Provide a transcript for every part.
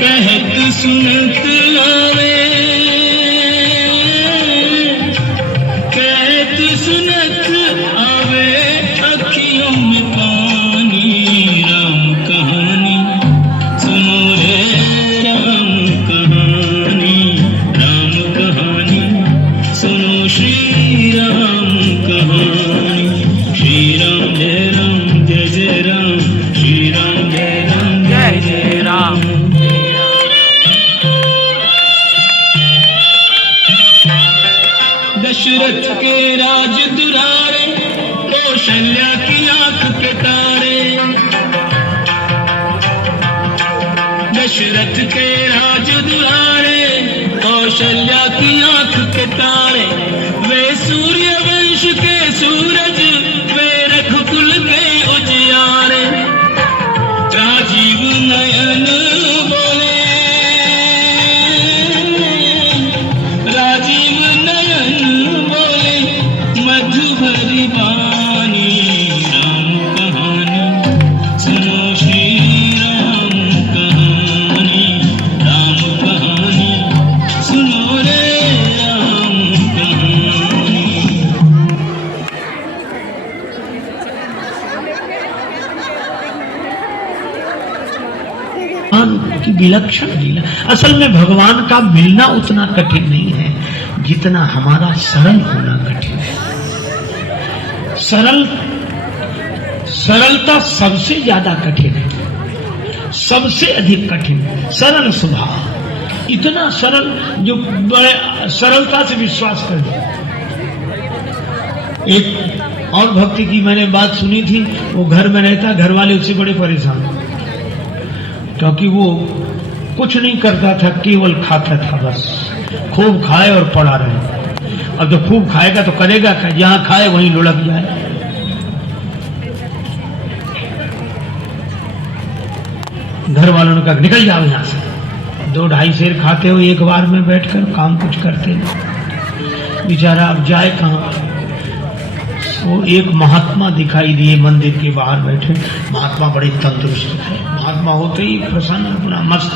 कहत सुनत आवे, कहत सुनत आवे अखियों में पानी। राम कहानी सुनो रे राम कहानी, राम कहानी सुनो श्री राम कहानी। श्री राम जय जय राम, श्री राम जय जय राम। दशरथ के राज दुलारे, कौशल्या की आंख के तारे। दशरथ के राज दुलारे, कौशल्या की आंख के तारे। वे सूर्य वंश के सूरज, वे रघुकुल के उजियारे। राजीव नयन बोले, राजीव नयन बोले मधुभरी वाणी। राम कहानी सुनो श्री राम कहानी, राम कहानी सुनो रे राम कहानी। की विलक्षण लीला। असल में भगवान का मिलना उतना कठिन नहीं है जितना हमारा सरल होना कठिन है। सरलता सबसे ज्यादा कठिन है, सबसे अधिक कठिन। सरल स्वभाव, इतना सरल जो बड़े सरलता से विश्वास कर दे। एक और भक्ति की मैंने बात सुनी थी, वो घर में रहता, घर वाले उससे बड़े परेशान क्योंकि वो कुछ नहीं करता था, केवल खाता था बस। खूब खाए और पड़ा रहे। अब जब खूब खाएगा तो करेगा क्या? जहां खाए वहीं लुढ़क जाए। घर वालों ने कहा निकल जाओ यहां से। 2-2.5 सेर खाते हो एक बार में बैठकर, काम कुछ करते नहीं। बेचारा अब जाए कहां? वो एक महात्मा दिखाई दिए मंदिर के बाहर बैठे। महात्मा बड़े तंदुरुस्त थे, महात्मा होते ही प्रसन्न, अपना मस्त।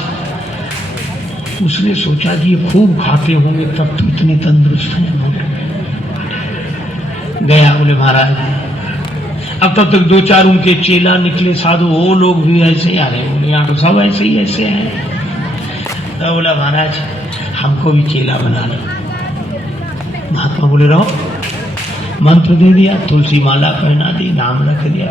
उसने सोचा कि ये खूब खाते होंगे तब तो इतने तंदुरुस्त हैं। गया, बोले महाराज अब तब तक 2-4 उनके चेला निकले साधु, वो लोग भी ऐसे ही आ रहे। बोले यहाँ तो सब ऐसे ही ऐसे हैं। तो बोला महाराज हमको भी चेला बना लो। महात्मा बोले रहो। मंत्र दे दिया, तुलसी माला पहना दी, नाम रख दिया।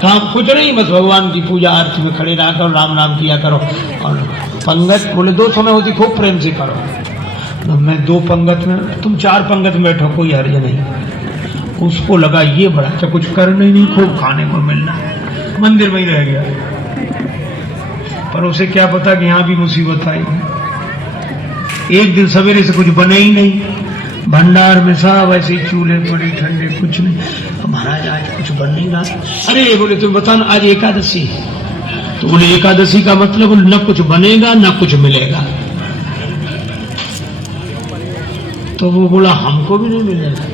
काम कुछ नहीं, बस भगवान की पूजा आरती में खड़े रहा करो, राम नाम किया करो। और पंगत बोले 2 समय होती, खूब प्रेम से करो। तो मैं 2 पंगत में, तुम 4 पंगत में बैठो, कोई हर्ज नहीं। उसको लगा ये बड़ा अच्छा, कुछ करना ही नहीं, खूब खाने को मिलना, मंदिर में ही रह गया। पर उसे क्या पता कि यहाँ भी मुसीबत आई। एक दिन सवेरे से कुछ बने ही नहीं, भंडार में सब ऐसे चूल्हे पड़े ठंडे, कुछ नहीं। महाराज आज कुछ बन नहीं रहा। अरे बोले तुम बताना आज एकादशी है। तो बोले एकादशी का मतलब न कुछ बनेगा न कुछ मिलेगा। तो वो बोला हमको भी नहीं मिलेगा।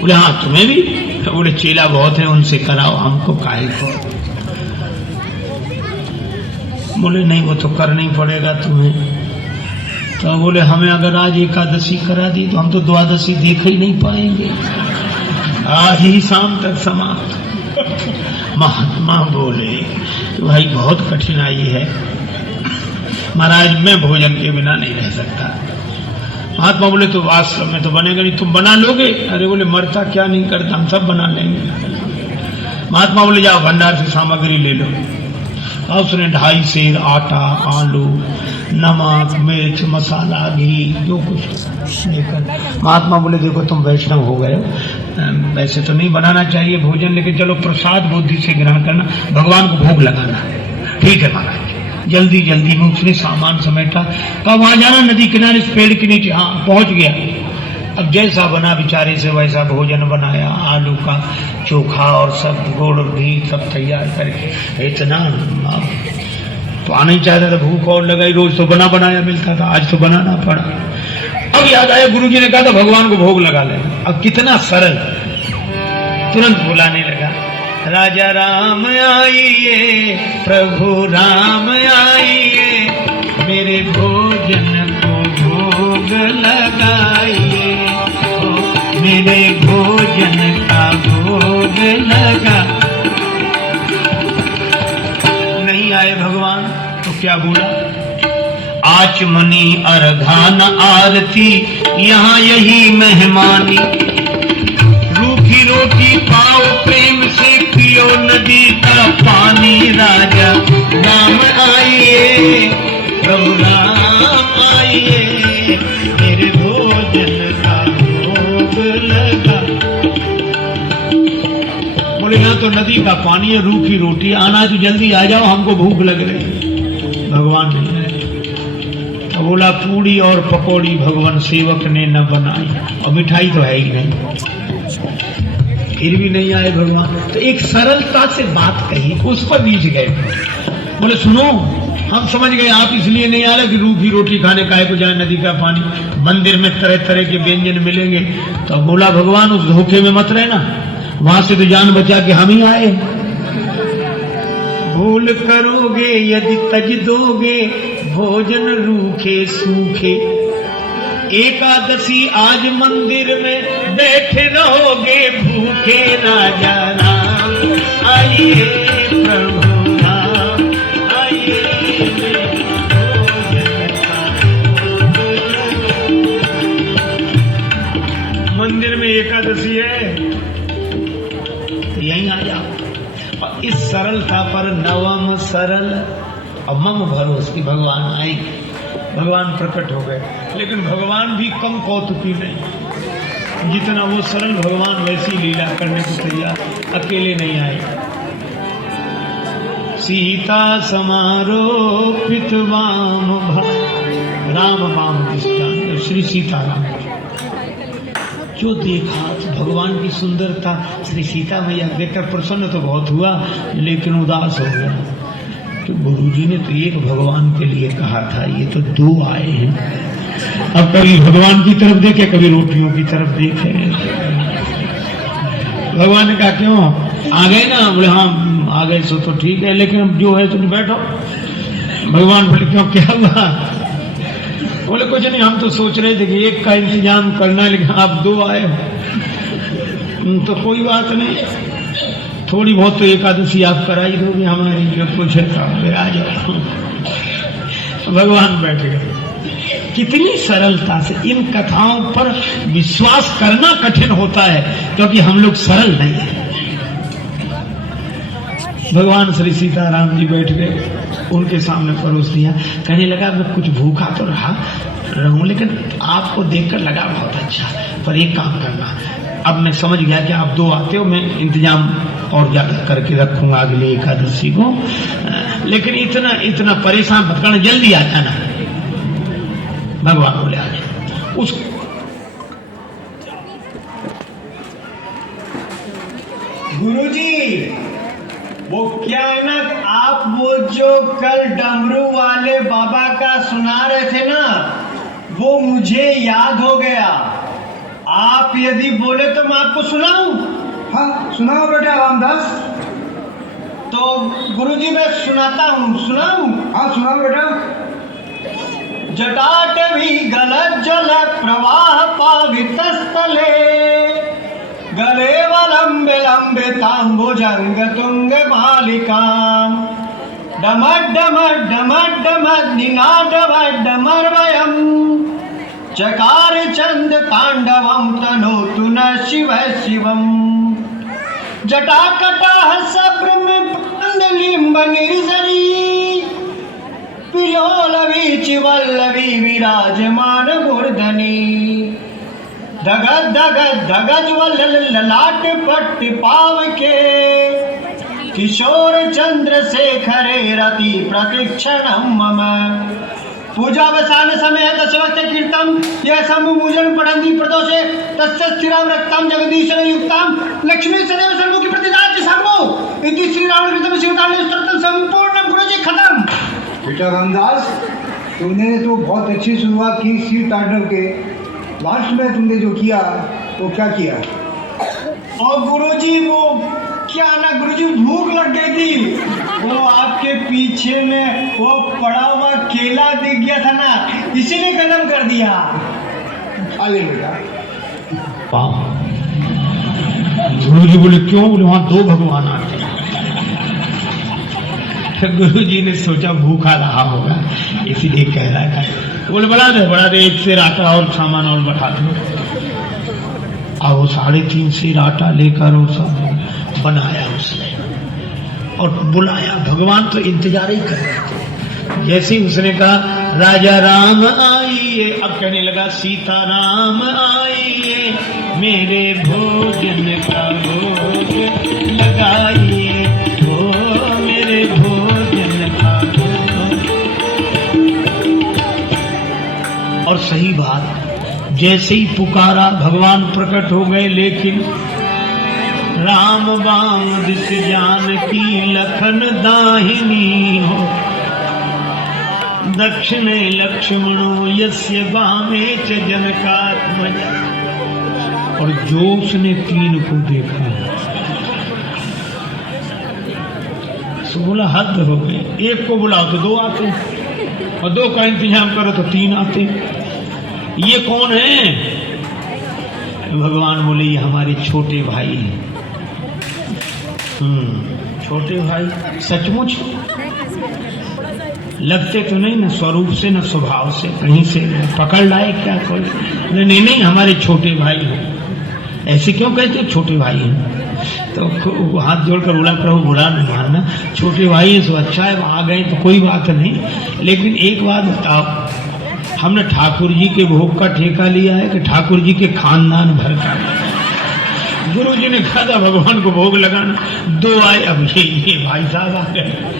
बोले हाँ तुम्हें भी? तो बोले चेला बहुत है उनसे कराओ, हमको काहे को। बोले नहीं वो तो करना ही पड़ेगा तुम्हें। तो बोले हमें अगर आज एकादशी करा दी तो हम तो द्वादशी देख ही नहीं पाएंगे, आज ही शाम तक समाप्त। महात्मा बोले भाई बहुत कठिनाई है महाराज, मैं भोजन के बिना नहीं रह सकता। महात्मा बोले तो वास्तव में तो बनेगा नहीं, तुम बना लोगे? अरे बोले मरता क्या नहीं करता, हम सब बना लेंगे। महात्मा बोले जाओ भंडार से सामग्री ले लो। और उसने 2.5 सेर आटा, आलू, नमक, मिर्च, मसाला, घी, जो कुछ लेकर। महात्मा बोले देखो तुम वैष्णव हो गए, वैसे तो नहीं बनाना चाहिए भोजन, लेकिन चलो प्रसाद बुद्धि से ग्रहण करना, भगवान को भोग लगाना। ठीक है महाराज। जल्दी जल्दी में उसने सामान समेटा। कहा वहां जाना नदी किनारे इस पेड़ के नीचे। हाँ पहुंच गया। अब जैसा बना बेचारे से वैसा भोजन बनाया, आलू का चोखा और सब गुड़ और घी सब तैयार करके। इतना तो आना ही चाहता था, भूख और लगाई, रोज तो बना बनाया मिलता था, आज तो बनाना पड़ा। अब याद आया गुरुजी ने कहा था भगवान को भोग लगा लेना। अब कितना सरल, तुरंत बुलाने लगा, राजा राम आइए, प्रभु राम आइए, नहीं आए भगवान तो क्या बोला, आचमनी अर्घान आरती यहाँ यही मेहमानी, रूखी रोटी पाओ प्रेम से पियो नदी का पानी, राजा राम आइए प्रभु राम आइए, मेरे भोजन का भोग लगा। बोले ना तो नदी का पानी है, रूखी रोटी, आना तो जल्दी आ जाओ, हमको भूख लग रही। भगवान नहीं आए तो बोला पूड़ी और पकौड़ी भगवान सेवक ने न बनाई, और मिठाई तो है ही नहीं, फिर भी नहीं आए भगवान। तो एक सरलता से बात कही, उस पर बीच गए। बोले सुनो, हम समझ गए आप इसलिए नहीं आ रहे कि रूखी रोटी खाने काहे को जाए, नदी का पानी, मंदिर में तरह तरह के व्यंजन मिलेंगे। तो बोला भगवान उस धोखे में मत रहना, वहां से तो जान बचा के हम ही आए। भूल करोगे यदि तज दोगे भोजन रूखे सूखे, एकादशी आज मंदिर में बैठे रहोगे भूखे, राजा राम आइए प्रभु राम आइए। मंदिर में एकादशी है तो यहीं आ जाओ। और इस सरलता पर नवम सरल और मम भरोस की भगवान आई, भगवान प्रकट हो गए। लेकिन भगवान भी कम कौतुकी नहीं, जितना वो सरल भगवान वैसी लीला करने को तैयार, अकेले नहीं आए। सीता समारोपित वाम राम वाम दृष्टान, श्री सीताराम जो देखा तो भगवान की सुंदरता, श्री सीता मैया देखकर प्रसन्न तो बहुत हुआ लेकिन उदास हो गया। तो गुरुजी ने तो एक भगवान के लिए कहा था, ये तो दो आए हैं। अब कभी भगवान की तरफ देखे, कभी रोटियों की तरफ देखे। भगवान ने कहा क्यों आ गए ना? बोले हाँ आ गए सो तो ठीक है, लेकिन अब जो है तुम बैठो। भगवान बोले क्यों क्या हुआ? बोले कुछ नहीं, हम तो सोच रहे थे कि एक का इंतजाम करना है, लेकिन आप दो आए हो तो कोई बात नहीं, थोड़ी बहुत तो एकादशी आप कराई दोगे हमारी, जो कुछ है काम आ जाओ। भगवान बैठ गए। कितनी सरलता से इन कथाओं पर विश्वास करना कठिन होता है, क्योंकि हम लोग सरल नहीं है। भगवान श्री सीताराम जी बैठ गए, उनके सामने परोस दिया। कहने लगा मैं कुछ भूखा तो रहूं, लेकिन आपको देखकर लगा बहुत अच्छा, पर एक काम करना, अब मैं समझ गया कि आप दो आते हो, मैं इंतजाम और ज्यादा करके रखूंगा अगले एकादशी को, लेकिन इतना परेशान मत करना, जल्दी आ जाना। भगवान बोले आ जाए। उस गुरुजी वो क्या है ना, आप वो जो कल डमरू वाले बाबा का सुना रहे थे ना, वो मुझे याद हो गया। आप यदि बोले तो मैं आपको सुनाऊं? हाँ सुनाओ बेटा रामदास। तो गुरुजी मैं सुनाता हूँ, सुनाऊं? हाँ सुनाओ बेटा। जटाटवी गलज्जल प्रवाह पावित स्थले, गलेवलंबे लंबे तांबुजंग तुंग मालिकाम, डमड डमड डमड डमड निनादवड डमर्वयम, चकार चंद तांडवम तनोतु न शिव शिवम, जटाकटाह सब्रम पंडलिंब निर्जरी, पिलोलवी वल्लवी विराजमान मूर्धनि, धगद धगद धगद ललाट पट्ट पाव के, किशोर चंद्र शेखरे रति प्रतिक्षणम मम, पूजावसान समय दशवक्त कीर्तम यह सम्मुजन पढ़ंदी प्रदोषे तस्य स्थिराम रक्तम जगदीश्वर युक्तम लक्ष्मी सदैव सर्वमुखी प्रतिदात सर्वो इति श्री राम कृतम शिवताने स्तोत्रम संपूर्ण गुरुजी खत्म। बेटा रामदास तुमने तो बहुत अच्छी शुरुआत की शिव तांडव के, लास्ट में तुमने जो किया वो क्या किया? और गुरुजी वो क्या ना गुरुजी भूख लग गई थी, वो आपके पीछे में वो पड़ा हुआ केला दिख गया था ना, इसीलिए कदम कर दिया। खा ले बेटा। गुरु जी बोले क्यों? बोले वहां दो भगवान आते हैं। गुरु जी ने सोचा भूखा रहा होगा इसीलिए कह रहा है। बोले बढ़ा दे एक सेर आटा और सामान और बढ़ा दो। और वो 3.5 सेर आटा लेकर वो सब बनाया उसने और बुलाया। भगवान तो इंतजार ही कर रहे थे। जैसे ही उसने कहा राजा राम आइए, अब कहने लगा सीता राम आइए, मेरे भोजन का भोग लगाइए, ओ मेरे भोजन का भोग। और सही बात, जैसे ही पुकारा भगवान प्रकट हो गए। लेकिन राम बाम दिस जानकी लखन दाहिनी हो, दक्षिणे लक्ष्मणो यस्य वामे च जनकात्मज। और जो उसने 3 को देखा तो बोला हद हो गई। 1 को बुलाओ तो 2 आते, और 2 का इंतजाम करो तो 3 आते। ये कौन है? भगवान बोले ये हमारे छोटे भाई हैं। छोटे भाई सचमुच लगते तो नहीं, न स्वरूप से न स्वभाव से, कहीं से पकड़ लाए क्या कोई? नहीं हमारे छोटे भाई हैं। ऐसे क्यों कहते हो छोटे भाई हैं? तो हाथ जोड़कर बोला प्रभु बुरा नहीं मानना, छोटे भाई हैं सो अच्छा है, आ गए तो कोई बात नहीं। लेकिन एक बात बताओ, हमने ठाकुर जी के भोग का ठेका लिया है कि ठाकुर जी के खानदान भर का? गुरु जी ने कहा था भगवान को भोग लगाना, 2 आए, अब ये भाई साहब आ गए।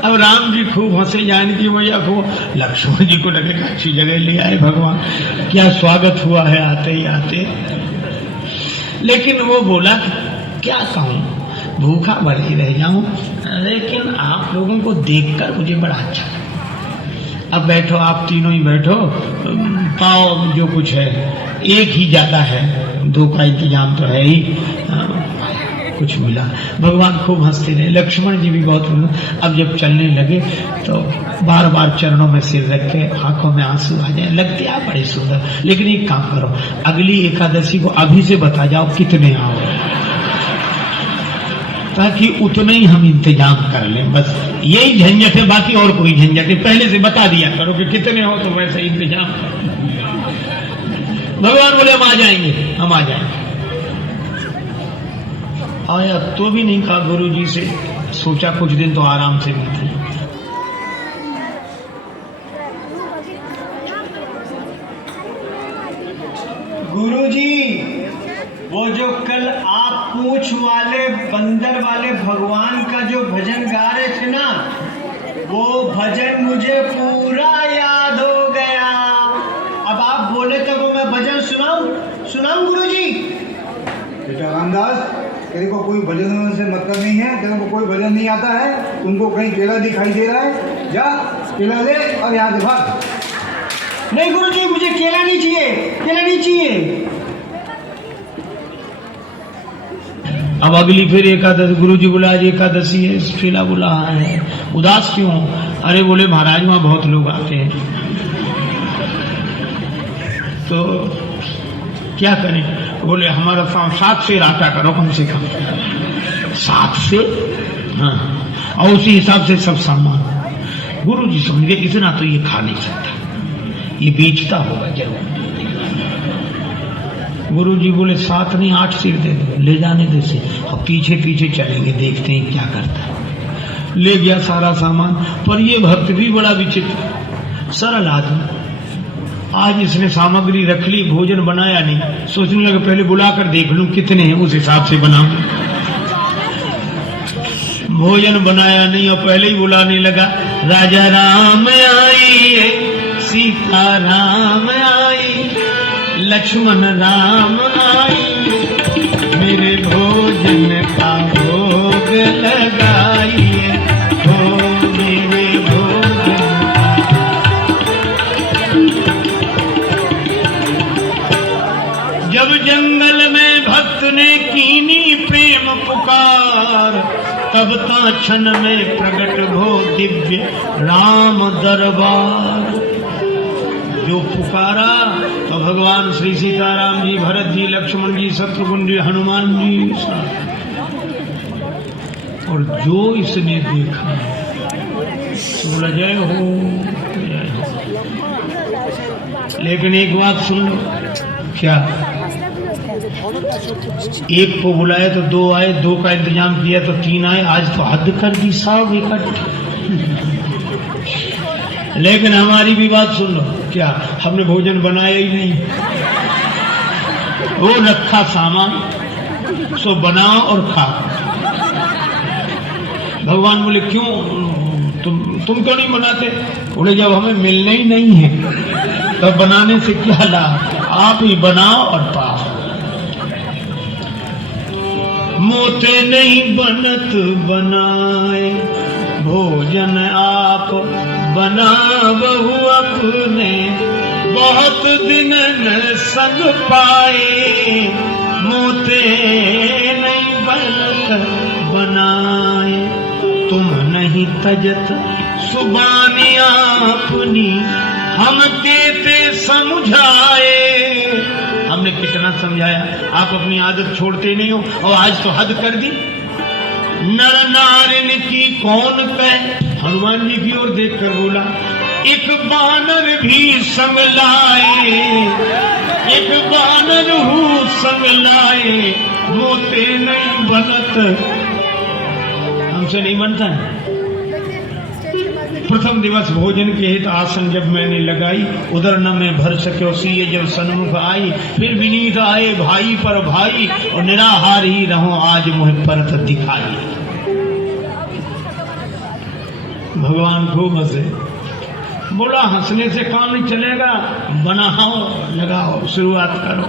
अब राम जी खूब हंसे, जानकी मैया को, लक्ष्मण जी को लगे अच्छी जगह ले आए भगवान, क्या स्वागत हुआ है आते ही आते। लेकिन वो बोला क्या कहूँ, भूखा भले ही रह जाऊं, लेकिन आप लोगों को देखकर मुझे बड़ा अच्छा लगा। अब बैठो, आप तीनों ही बैठो, पाओ जो कुछ है, 1 ही ज्यादा है, 2 का इंतजाम तो है ही। कुछ मिला। भगवान खूब हंसते रहे, लक्ष्मण जी भी बहुत। अब जब चलने लगे तो बार बार चरणों में सिर रख के आंखों में आंसू आ जाए, लगते आप बड़े सुंदर। लेकिन एक काम करो, अगली एकादशी को अभी से बता जाओ कितने आओ, ताकि उतना ही हम इंतजाम कर लें। बस यही झंझट है, बाकी और कोई झंझट है। पहले से बता दिया करो कि कितने हो, तो वैसे इंतजाम। भगवान बोले हम आ जाएंगे, हम आ जाएंगे। आया तो भी नहीं कहा गुरु जी से, सोचा कुछ दिन तो आराम से बीते। गुरु जी, वो जो कल आप पूंछ वाले बंदर वाले भगवान का जो भजन गा रहे थे ना, वो भजन मुझे पूरा याद हो गया। अब आप बोले तो वो मैं भजन सुनाऊं गुरु जी? बेटा रामदास, तेरे को कोई भजन से मतलब नहीं है, तेरे को कोई भजन नहीं आता है। तुमको कहीं केला दिखाई दे रहा है, जा केला ले और यहाँ से भाग। नहीं गुरु जी, मुझे केला नहीं चाहिए, केला नहीं चाहिए। अब अगली फिर एकादशी, गुरु जी बोला आज एकादशी है, केला बोला है, उदास क्यों? अरे बोले महाराज वहां बहुत लोग आते हैं, तो क्या करें? बोले हमारा 7 सेर आटा करो कम से कम। 7 सेर? हाँ, और उसी हिसाब से सब सामान। गुरु जी समझ गए इतना तो ये खा नहीं सकता, ये बेचता होगा जरूर। गुरु जी बोले 7 नहीं 8 सेर दे दो, ले जाने दे से। अब पीछे पीछे चलेंगे, देखते हैं क्या करता है। ले गया सारा सामान। पर ये भक्त भी बड़ा विचित्र, सरल आदमी। आज इसने सामग्री रख ली, भोजन बनाया नहीं, सोचने लगे पहले बुलाकर देख लूं कितने हैं, उस हिसाब से बनाऊं। भोजन बनाया नहीं और पहले ही बुलाने लगा, राजा राम आइए, सीता राम आई, लक्ष्मण राम आई, मेरे भोजन का भोग लगाइए, हो मेरे भोजन। जब जंगल में भक्त ने कीनी प्रेम पुकार, तब ता क्षण में प्रगट भो दिव्य राम दरबार। जो पुकारा तो भगवान श्री सीताराम जी, भरत जी, लक्ष्मण जी, शत्रुघ्न जी, हनुमान जी और जो इसने देखा तो बोला जय हो, जय हो। लेकिन एक बात सुन लो, क्या एक को बुलाया तो दो आए, दो का इंतजाम किया तो तीन आए, आज तो हद कर दी साहब इकट्ठे। लेकिन हमारी भी बात सुन लो, क्या हमने भोजन बनाया ही नहीं, वो रखा सामान, सो बनाओ और खाओ। भगवान बोले क्यों तुम क्यों नहीं बनाते? बोले जब हमें मिलना ही नहीं है तो बनाने से क्या लाभ, आप ही बनाओ और पाओ। मोते नहीं बनत बनाए, भोजन आप बना बहु अपने, बहुत दिन न संग पाए, मोते नहीं बनत बनाए, तुम नहीं तजत सुबानी अपनी, हम देते समझाए। हमने कितना समझाया, आप अपनी आदत छोड़ते नहीं हो और आज तो हद कर दी। नर नारिन की कौन कहे, हनुमान जी की ओर देखकर बोला, एक बानर भी संग लाए, एक बानर हूँ संग लाए, मोते नहीं बनत, हमसे नहीं बनता है। प्रथम दिवस भोजन के हित आसन जब मैंने लगाई, उधर न मैं भर सके सीए जब सन्मुख आई, फिर विनीत आए भाई पर भाई, और निराहार ही रहो आज मुझे परत दिखाई। भगवान खूब हंसे, बोला हंसने से काम नहीं चलेगा, बनाओ लगाओ शुरुआत करो।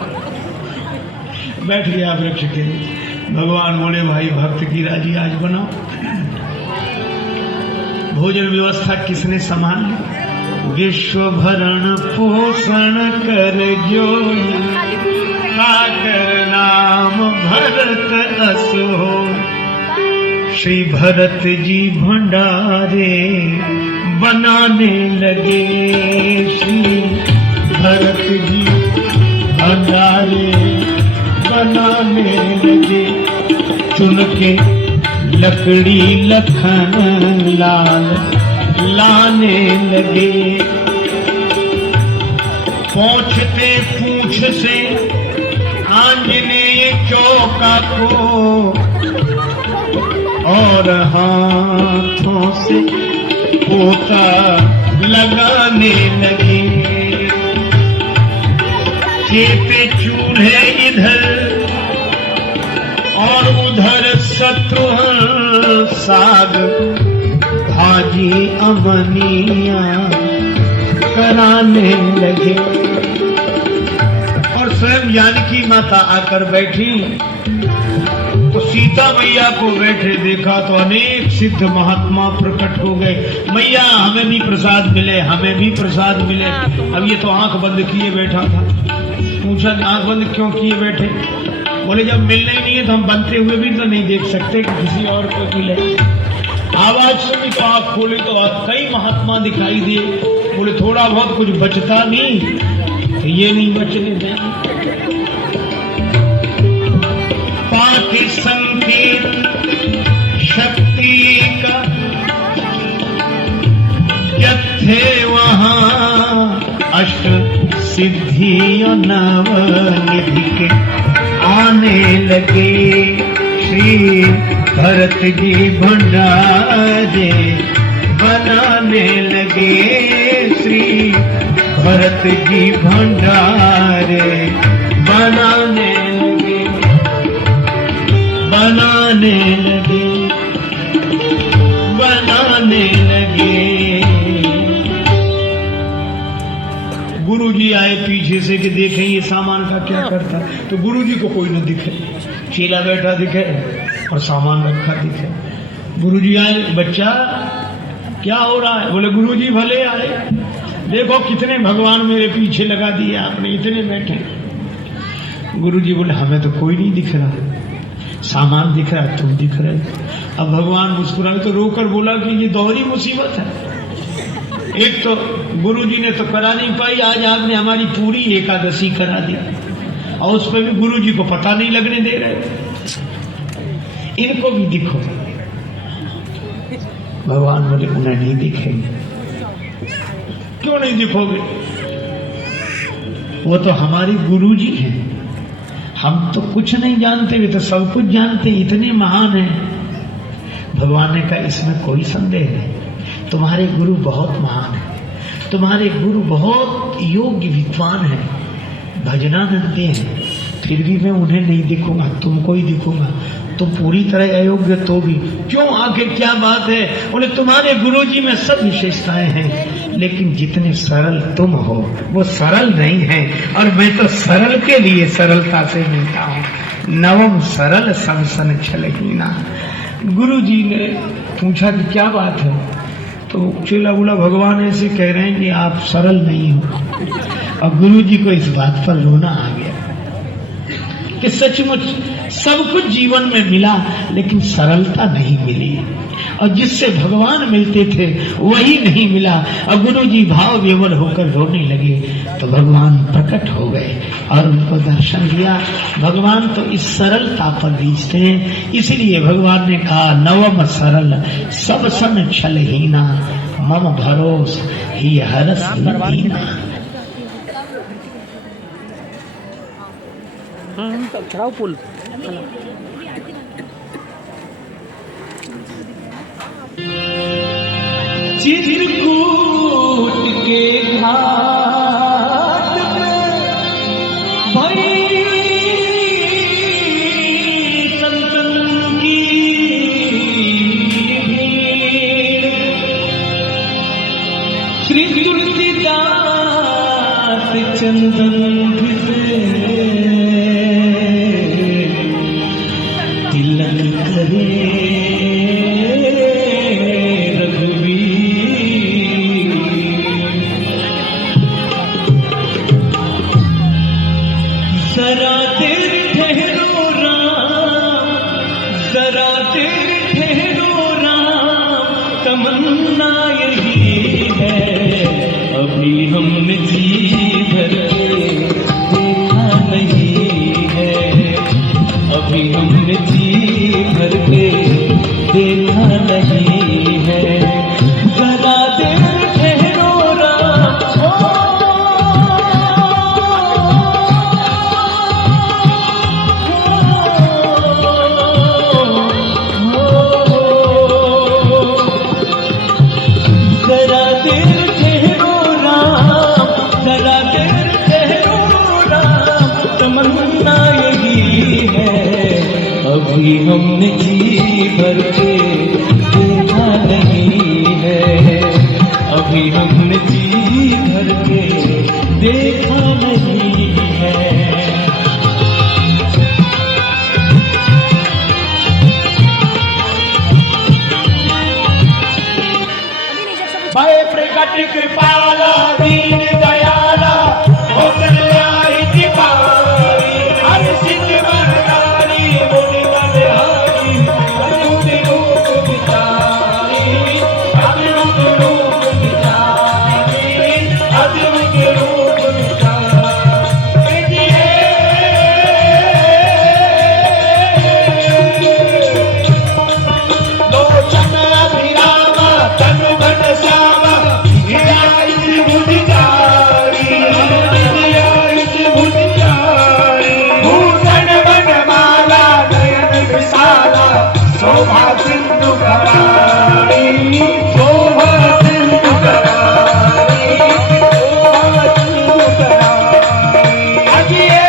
बैठ गया वृक्ष के, भगवान बोले भाई भक्त की राजी आज बनाओ। भोजन व्यवस्था किसने संभाल ली? विश्व भरण पोषण कर जो काकर नाम भरत असो, श्री भरत जी भंडारे बनाने लगे, श्री भरत जी भंडारे बनाने लगे, चुन के लकड़ी लखन लाल लाने लगे, पहुंचते पूछ से आंजनेय चौका को, और हाथों से पोता लगाने लगे, खेते चूल्हे इधर और उधर शत्रुघ्न साग भाजी अमनिया कराने लगे। और स्वयं जानकी माता आकर बैठी तो सीता मैया को बैठे देखा तो अनेक सिद्ध महात्मा प्रकट हो गए, मैया हमें भी प्रसाद मिले, हमें भी प्रसाद मिले। अब ये तो आंख बंद किए बैठा था, पूछा आंख बंद क्यों किए बैठे? बोले जब मिलना ही नहीं है तो हम बनते हुए भी तो नहीं देख सकते कि किसी और को मिले। आवाज सुनी तो आंख खोली तो कई महात्मा दिखाई दिए। बोले थोड़ा बहुत कुछ बचता नहीं तो ये नहीं बचने देंगे। पाके संकेत शक्ति का थे वहाँ, अष्ट सिद्धि और नवनिधि के आने लगे, श्री भरत जी भंडारे बनाने लगे, श्री भरत जी भंडारे बनाने लगे, बनाने लगे, बनाने लगे। गुरुजी आए पीछे से कि देखें ये सामान का क्या करता, तो गुरुजी को कोई न दिखे, चेला बैठा दिखे और सामान रखा दिखे। गुरुजी आए, बच्चा क्या हो रहा है? बोले गुरुजी भले आए, देखो कितने भगवान मेरे पीछे लगा दिए आपने, इतने बैठे। गुरुजी बोले हमें तो कोई नहीं दिख रहा, सामान दिख रहा है, तुम दिख रहे। अब भगवान मुस्कुराए तो रोकर बोला कि ये दोहरी मुसीबत है। एक तो गुरुजी ने तो करा नहीं पाई, आज आपने हमारी पूरी एकादशी करा दी और उस पर भी गुरुजी को पता नहीं लगने दे रहे। इनको भी दिखो, भगवान बोले उन्हें नहीं दिखेंगे। क्यों नहीं दिखोगे? वो तो हमारी गुरुजी हैं, हम तो कुछ नहीं जानते, वे तो सब कुछ जानते, इतने महान हैं। भगवान ने कहा इसमें कोई संदेह नहीं, तुम्हारे गुरु बहुत महान है, तुम्हारे गुरु बहुत योग्य विद्वान है, भजनानंदी हैं, फिर भी मैं उन्हें नहीं दिखूंगा, तुमको ही दिखूंगा। तुम पूरी तरह अयोग्य तो भी क्यों, आखिर क्या बात है? बोले तुम्हारे गुरुजी में सब विशेषताएं हैं, लेकिन जितने सरल तुम हो वो सरल नहीं है, और मैं तो सरल के लिए सरलता से मिलता हूँ। नवम सरल संसन छलहीना। गुरुजी ने पूछा कि क्या बात है? तो चेला बोला भगवान ऐसे कह रहे हैं कि आप सरल नहीं हो। और गुरुजी को इस बात पर रोना आ गया कि सचमुच सब कुछ जीवन में मिला, लेकिन सरलता नहीं मिली, और जिससे भगवान मिलते थे वही नहीं मिला। और गुरुजी भाव विवल होकर रोने लगे, तो भगवान प्रकट हो गए और उनको दर्शन दिया। भगवान तो इस सरलता पर रीझते हैं, इसलिए भगवान ने कहा नवम सरल सब सन छलहीना, मम भरोस ही हरस दीना। चढ़ाओ पुल। चित्रकूट के घाट पे भई संतन की भीड़, श्री तुलसीदास चंदन तिलक करे जरा देर ठहरो राम, जरा देर ठहरो राम, तमन्ना यही है अभी हमने जी भर देखा नहीं है, अभी हमने जी भर के देखा नहीं है। जरा देर ठहरो राम, अभी हमने जी भर के देखा नहीं है, अभी हमने जी भर के देखा नहीं है। भय प्रकट कृपाला दीन दयाला होकर न्याय दिवारी, हर्षित वरदारी मुनि बलहारी, अद्भुत रूप विचारी, अद्भुत रूप विचारी, अद्भुत रूप विचारी। लोचन अभिरामा तनु घन श्यामा, शोभा सिंधु करारी, शोभा सिंधु करारी, शोभा सिंधु करारी। अजिए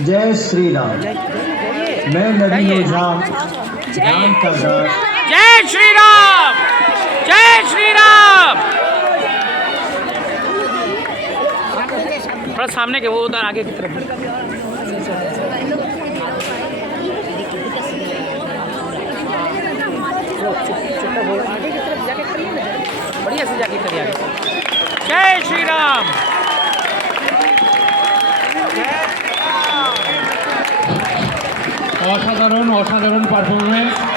जय श्री राम। मैं नबी निजाम राम का दास। जय श्री राम, जय श्री राम। थोड़ा सामने के वो उधर आगे की तरफ। आगे की तरफ जाके करिए ना, बढ़िया से जाके करिए आगे। जय श्री राम। অসাধারণ অসাধারণ পারফরমেন্স।